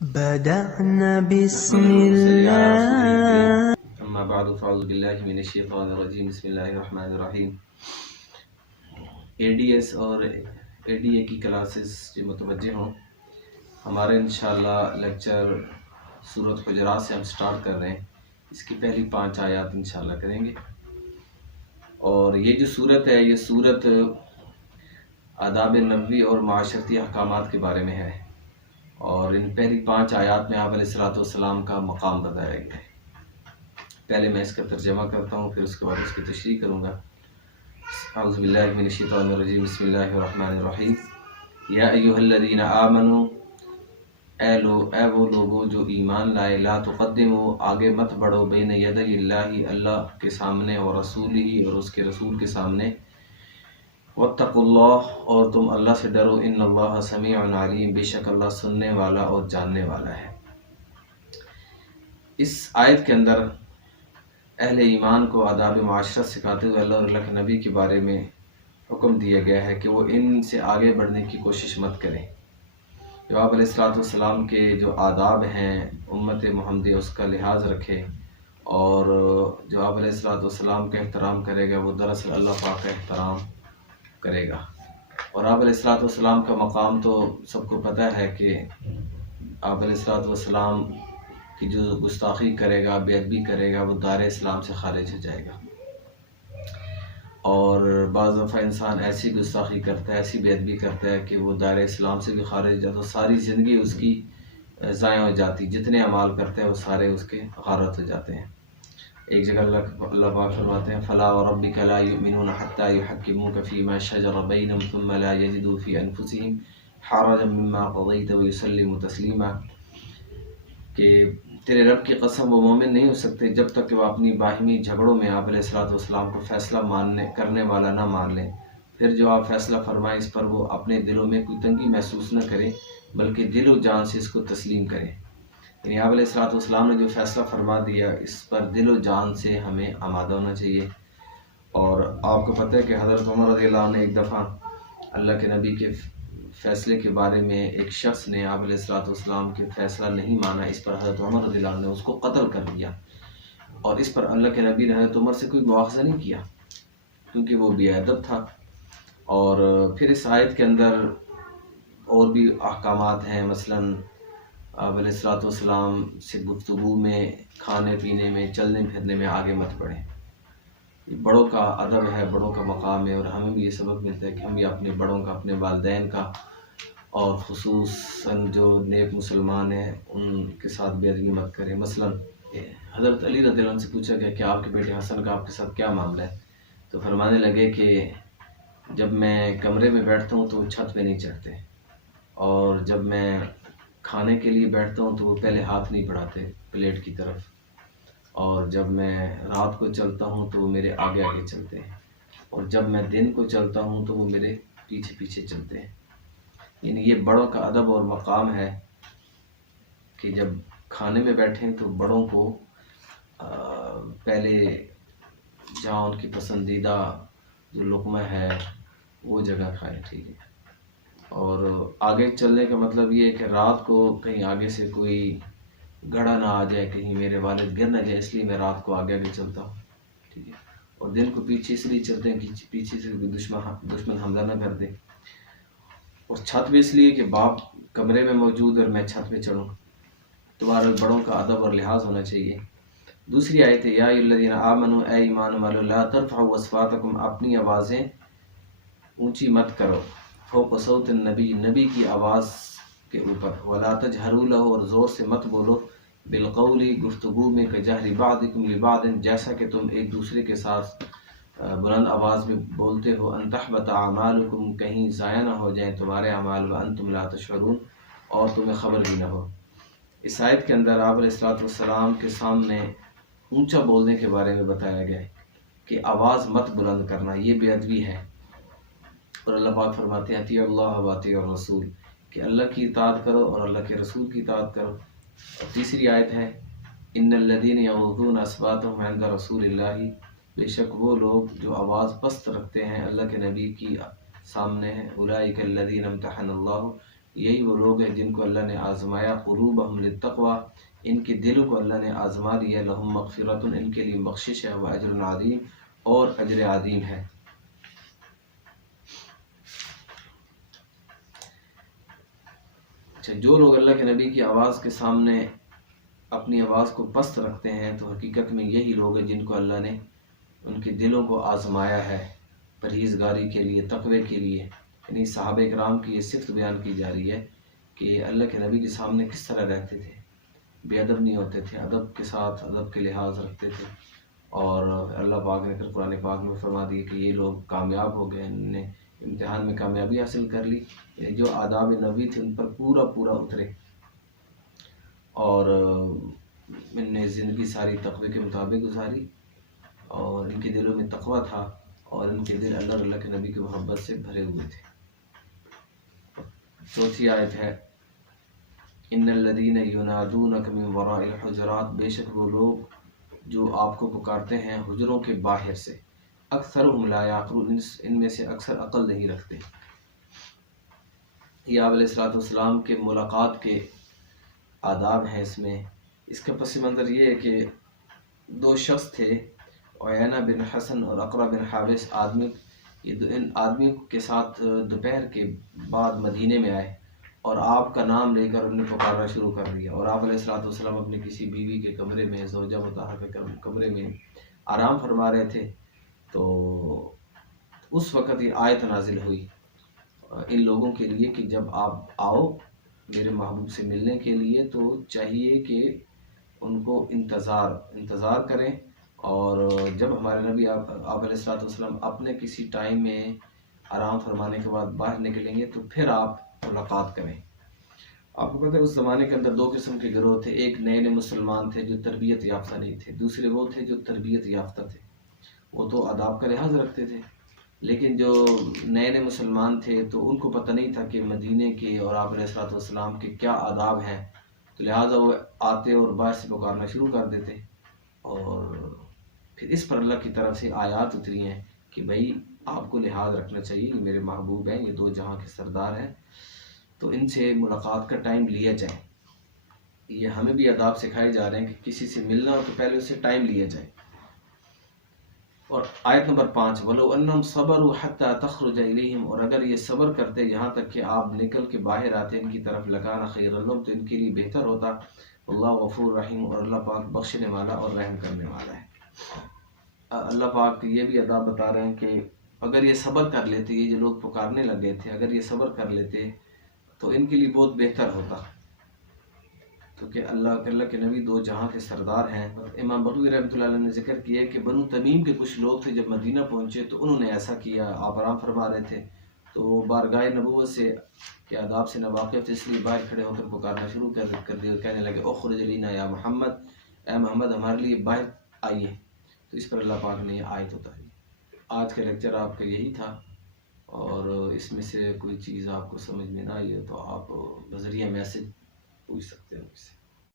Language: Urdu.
بدأنا بسم الله اما بعد فاعوذ باللہ من الشیطان الرجیم بسم اللہ الرحمن الرحیم۔ اے ڈی ایس اور اے ڈی اے کی کلاسز جو متوجہ ہوں، ہمارے انشاءاللہ لیکچر سورۃ حجرات سے ہم سٹارٹ کر رہے ہیں۔ اس کی پہلی 5 آیات انشاءاللہ کریں گے، اور یہ جو صورت ہے یہ صورت آداب نبوی اور معاشرتی احکامات کے بارے میں ہے، اور ان پہلی 5 آیات میں آپ علیہ السلام کا مقام بتایا گیا ہے۔ پہلے میں اس کا ترجمہ کرتا ہوں، پھر اس کے بعد اس کی تشریح کروں گا۔ اعوذ باللہ من الشیطان الرجیم بسم اللہ الرحمن الرحیم۔ یا ایھا الذین آمنوا، اے وہ لوگو جو ایمان لائے، لا تقدموا، آگے مت بڑھو، بین یدی اللہ، اللہ کے سامنے، اور رسولہ، اور اس کے رسول کے سامنے، واتقوا اللہ، اور تم اللہ سے ڈرو، ان اللہ سمیع علیم، بے شک اللہ سننے والا اور جاننے والا ہے۔ اس آیت کے اندر اہل ایمان کو آداب معاشرت سکھاتے ہوئے اللہ اور اللہ کے نبی کے بارے میں حکم دیا گیا ہے کہ وہ ان سے آگے بڑھنے کی کوشش مت کریں۔ جو آپ علیہ السلام کے جو آداب ہیں امت محمدی اس کا لحاظ رکھے، اور جو آپ علیہ السلام کا احترام کرے گا وہ دراصل اللہ پاک کا احترام کرے گا۔ اور آپ علیہ السلام کا مقام تو سب کو پتہ ہے کہ آپ علیہ السلام کی جو گستاخی کرے گا، بے ادبی کرے گا، وہ دار اسلام سے خارج ہو جائے گا۔ اور بعض دفعہ انسان ایسی گستاخی کرتا ہے، ایسی بے ادبی کرتا ہے کہ وہ دار اسلام سے بھی خارج ہو جاتا ہے، ساری زندگی اس کی ضائع ہو جاتی، جتنے اعمال کرتے ہیں وہ سارے اس کے غارت ہو جاتے ہیں۔ ایک جگہ اللہ پاک فرماتے ہیں فَلَا وَرَبِّكَ لَا يُؤْمِنُونَ حَتَّى يُحَكِّمُوكَ فِي مَا شَجَرَ بَيْنَهُمْ ثُمَّ لَا يَجِدُوا فِي أَنفُسِهِمْ حَرَجًا مِّمَّا قَضَيْتَ وَيُسَلِّمُوا تَسْلِيمًا، کہ تیرے رب کی قسم وہ مومن نہیں ہو سکتے جب تک کہ وہ اپنی باہمی جھگڑوں میں آپ علیہ السلام کو فیصلہ کرنے والا نہ مان لیں، پھر جو آپ فیصلہ فرمائیں اس پر وہ اپنے دلوں میں کوئی تنگی محسوس نہ کریں، بلکہ دل و جان سے اس کو تسلیم کریں۔ یعنی آپ علیہ السلام نے جو فیصلہ فرما دیا اس پر دل و جان سے ہمیں آمادہ ہونا چاہیے۔ اور آپ کو پتہ ہے کہ حضرت عمر رضی اللہ عنہ ایک دفعہ اللہ کے نبی کے فیصلے کے بارے میں ایک شخص نے آپ علیہ السلام کے فیصلہ نہیں مانا، اس پر حضرت عمر رضی اللہ عنہ نے اس کو قتل کر دیا، اور اس پر اللہ کے نبی نے حضرت عمر سے کوئی مواخذہ نہیں کیا کیونکہ وہ بے ادب تھا۔ اور پھر اس آیت کے اندر اور بھی احکامات ہیں، مثلاً آپ علیہ السلام سے گفتگو میں، کھانے پینے میں، چلنے پھرنے میں آگے مت بڑھیں۔ بڑوں کا ادب ہے، بڑوں کا مقام ہے، اور ہمیں بھی یہ سبق ملتا ہے کہ ہم بھی اپنے بڑوں کا، اپنے والدین کا، اور خصوصاً جو نیک مسلمان ہیں ان کے ساتھ بے ادبی مت کریں۔ مثلاً حضرت علی رضی اللہ عنہ سے پوچھا گیا کہ آپ کے بیٹے حسن کا آپ کے ساتھ کیا معاملہ ہے، تو فرمانے لگے کہ جب میں کمرے میں بیٹھتا ہوں تو وہ چھت پہ نہیں چڑھتے، اور جب میں کھانے کے لیے بیٹھتا ہوں تو وہ پہلے ہاتھ نہیں بڑھاتے پلیٹ کی طرف، اور جب میں رات کو چلتا ہوں تو وہ میرے آگے آگے چلتے ہیں، اور جب میں دن کو چلتا ہوں تو وہ میرے پیچھے پیچھے چلتے ہیں۔ یعنی یہ بڑوں کا ادب اور مقام ہے کہ جب کھانے میں بیٹھیں تو بڑوں کو پہلے جہاں ان کی پسندیدہ جو لقمہ ہے وہ جگہ کھائیں، ٹھیک ہے۔ اور آگے چلنے کا مطلب یہ ہے کہ رات کو کہیں آگے سے کوئی گھڑا نہ آ جائے، کہیں میرے والد گر نہ جائے، اس لیے میں رات کو آگے آگے چلتا ہوں، ٹھیک ہے۔ اور دن کو پیچھے اس لیے چلتے ہیں کہ پیچھے سے کوئی دشمن حملہ نہ کر دے، اور چھت بھی اس لیے کہ باپ کمرے میں موجود اور میں چھت پہ چڑھوں۔ تمہارے بڑوں کا ادب اور لحاظ ہونا چاہیے۔ دوسری آیت ہے یا ایھا الذین آمنوا، اے ایمان والو، لا ترفعوا اصواتکم، اپنی آوازیں اونچی مت کرو، فوق صوت النبی، نبی کی آواز کے اوپر، ولا تجہروا لہ، اور زور سے مت بولو، بالقول، گفتگو میں، کجہر بعضکم لبعض، جیسا کہ تم ایک دوسرے کے ساتھ بلند آواز میں بولتے ہو، ان تحبط اعمالکم، کہیں ضائع نہ ہو جائیں تمہارے اعمال، وانتم لا تشعرون، اور تمہیں خبر بھی نہ ہو۔ اس آیت کے اندر آپ علیہ السلام کے سامنے اونچا بولنے کے بارے میں بتایا گیا ہے کہ آواز مت بلند کرنا، یہ بے ادبی ہے۔ اور اللہ پاک فرماتے ہیں اطیعوا اللہ واطیعوا الرسول، کہ اللہ کی اطاعت کرو اور اللہ کے رسول کی اطاعت کرو۔ اور تیسری آیت ہے ان الذین یغضون اصواتهم عند رسول اللہ، بے شک وہ لوگ جو آواز پست رکھتے ہیں اللہ کے نبی کی سامنے ہیں، اولئک الذین امتحن اللہ، یہی وہ لوگ ہیں جن کو اللہ نے آزمایا، قلوبہم للتقوی، ان کے دلوں کو اللہ نے آزما لیا، لہم مغفرۃ، ان کے لیے بخشش ہے، واجر عظیم، اور اجر عظیم ہے۔ اچھا، جو لوگ اللہ کے نبی کی آواز کے سامنے اپنی آواز کو پست رکھتے ہیں تو حقیقت میں یہی لوگ ہیں جن کو اللہ نے ان کے دلوں کو آزمایا ہے پرہیزگاری کے لیے، تقوی کے لیے۔ یعنی صحابہ کرام کی یہ صفت بیان کی جا رہی ہے کہ اللہ کے نبی کے سامنے کس طرح رہتے تھے، بے ادب نہیں ہوتے تھے، ادب کے ساتھ ادب کے لحاظ رکھتے تھے۔ اور اللہ پاک نے پھر قرآن پاک میں فرما دیا کہ یہ لوگ کامیاب ہو گئے، انہوں نے امتحان میں کامیابی حاصل کر لی، یعنی جو آداب نبی تھے ان پر پورا اترے، اور ان نے زندگی ساری تقوی کے مطابق گزاری، اور ان کے دلوں میں تقوی تھا، اور ان کے دل اللہ کے نبی کی محبت سے بھرے ہوئے تھے۔ چوتھی آیت ہے، ان الذین ینادونک من وراء الحجرات، بے شک وہ لوگ جو آپ کو پکارتے ہیں حجروں کے باہر سے، اکثرهم لا یعقلون، ان میں سے اکثر عقل نہیں رکھتے۔ یہ آپ علیہ السلام کے ملاقات کے آداب ہیں۔ اس کا پس منظر یہ ہے کہ دو شخص تھے، عیینہ بن حسن اور اقرع بن حابس، ان آدمیوں کے ساتھ دوپہر کے بعد مدینے میں آئے اور آپ کا نام لے کر انہوں نے پکارنا شروع کر دیا، اور آپ علیہ السلام اپنے کسی بیوی کے کمرے میں، زوجہ مطہرہ کے کمرے میں آرام فرما رہے تھے۔ تو اس وقت یہ آیت نازل ہوئی ان لوگوں کے لیے کہ جب آپ آؤ میرے محبوب سے ملنے کے لیے تو چاہیے کہ ان کو انتظار کریں، اور جب ہمارے نبی آپ علیہ السلام اپنے کسی ٹائم میں آرام فرمانے کے بعد باہر نکلیں گے تو پھر آپ ملاقات کریں۔ آپ کو پتہ ہے اس زمانے کے اندر دو قسم کے گروہ تھے، ایک نئے مسلمان تھے جو تربیت یافتہ نہیں تھے، دوسرے وہ تھے جو تربیت یافتہ تھے، وہ تو آداب کا لحاظ رکھتے تھے، لیکن جو نئے مسلمان تھے تو ان کو پتہ نہیں تھا کہ مدینے کے اور آپ علیہ السلام کے کیا آداب ہیں، تو لہٰذا وہ آتے اور باہر سے پکارنا شروع کر دیتے، اور پھر اس پر اللہ کی طرف سے آیات اتری ہیں کہ بھائی آپ کو لحاظ رکھنا چاہیے، یہ میرے محبوب ہیں، یہ دو جہاں کے سردار ہیں، تو ان سے ملاقات کا ٹائم لیا جائے۔ یہ ہمیں بھی آداب سکھائے جا رہے ہیں کہ کسی سے ملنا ہو تو پہلے اس سے ٹائم لیا جائے۔ اور آیت نمبر 5، وَلَوْ أَنَّهُمْ صَبَرُوا حَتَّى تَخْرُجَ إِلَيْهِمْ، اور اگر یہ صبر کرتے یہاں تک کہ آپ نکل کے باہر آتے ان کی طرف، لَكَانَ خَيْرًا لَهُمْ، تو ان کے لیے بہتر ہوتا، اللہ غفور رحیم، اور اللہ پاک بخشنے والا اور رحم کرنے والا ہے۔ اللہ پاک یہ بھی آداب بتا رہے ہیں کہ اگر یہ صبر کر لیتے، یہ جو لوگ پکارنے لگے تھے، اگر یہ صبر کر لیتے تو ان کے لیے بہت بہتر ہوتا، کیونکہ اللہ کے نبی دو جہاں کے سردار ہیں۔ امام بغوی رحمۃ اللہ علیہ نے ذکر کیا ہے کہ بنو تمیم کے کچھ لوگ تھے، جب مدینہ پہنچے تو انہوں نے ایسا کیا، آپ آرام فرما رہے تھے تو وہ بارگاہ نبوت سے کے آداب سے ناواقف تھے، اس لیے باہر کھڑے ہو کر پکارنا شروع کر دیا، کہنے لگے اخرج لینا یا محمد، اے محمد ہمارے لیے باہر آئیے۔ تو اس پر اللہ پاک نے آیت اتاری۔ آج کا لیکچر آپ کا یہی تھا، اور اس میں سے کوئی چیز آپ کو سمجھ میں نہ آئی ہے تو آپ بذریعہ میسج پوچھ سکتے ہیں مجھ سے۔